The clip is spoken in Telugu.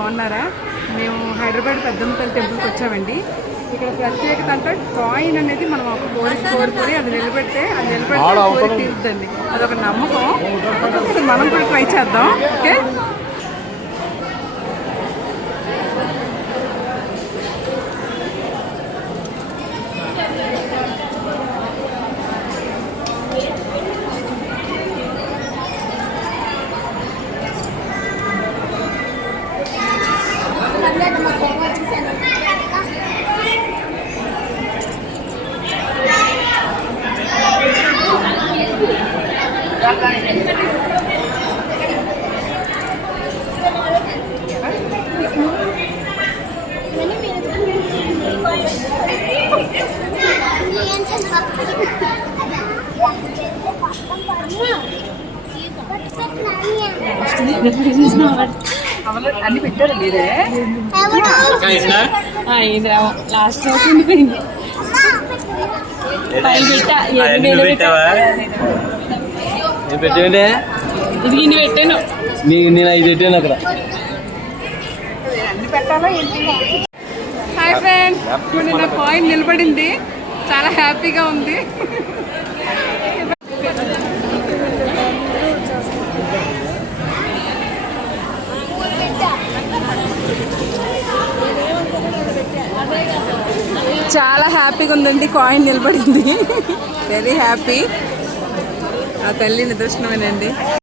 బాగున్నారా? మేము హైదరాబాద్ పెద్దమ్మ తల్లి టెంపుల్కి వచ్చామండి. ఇక్కడ ప్రత్యేకత అంటే కాయిన్ అనేది మనం ఒక కోరుకొని అది నిలబెడితే కోరిక తీరుద్దండి. అదొక నమ్మకం. ఒకసారి మనం కూడా ట్రై చేద్దాం. ఓకే, అన్ని పెట్టారు మీరే లాస్ట్ ఉండిపోయింది. పెట్టండి, ఇది ఇన్ని పెట్టాను. నేను 5 పెట్టాను అక్కడ. అన్ని పెట్టాలా ఏంటి? హాయ్ ఫ్రెండ్స్, నా కాయిన్ నిలబడింది. చాలా హ్యాపీగా ఉంది. చాలా హ్యాపీగా ఉందండి. కాయిన్ నిలబడింది. Very happy. ఆ తల్లి నిదర్శనమేనండి.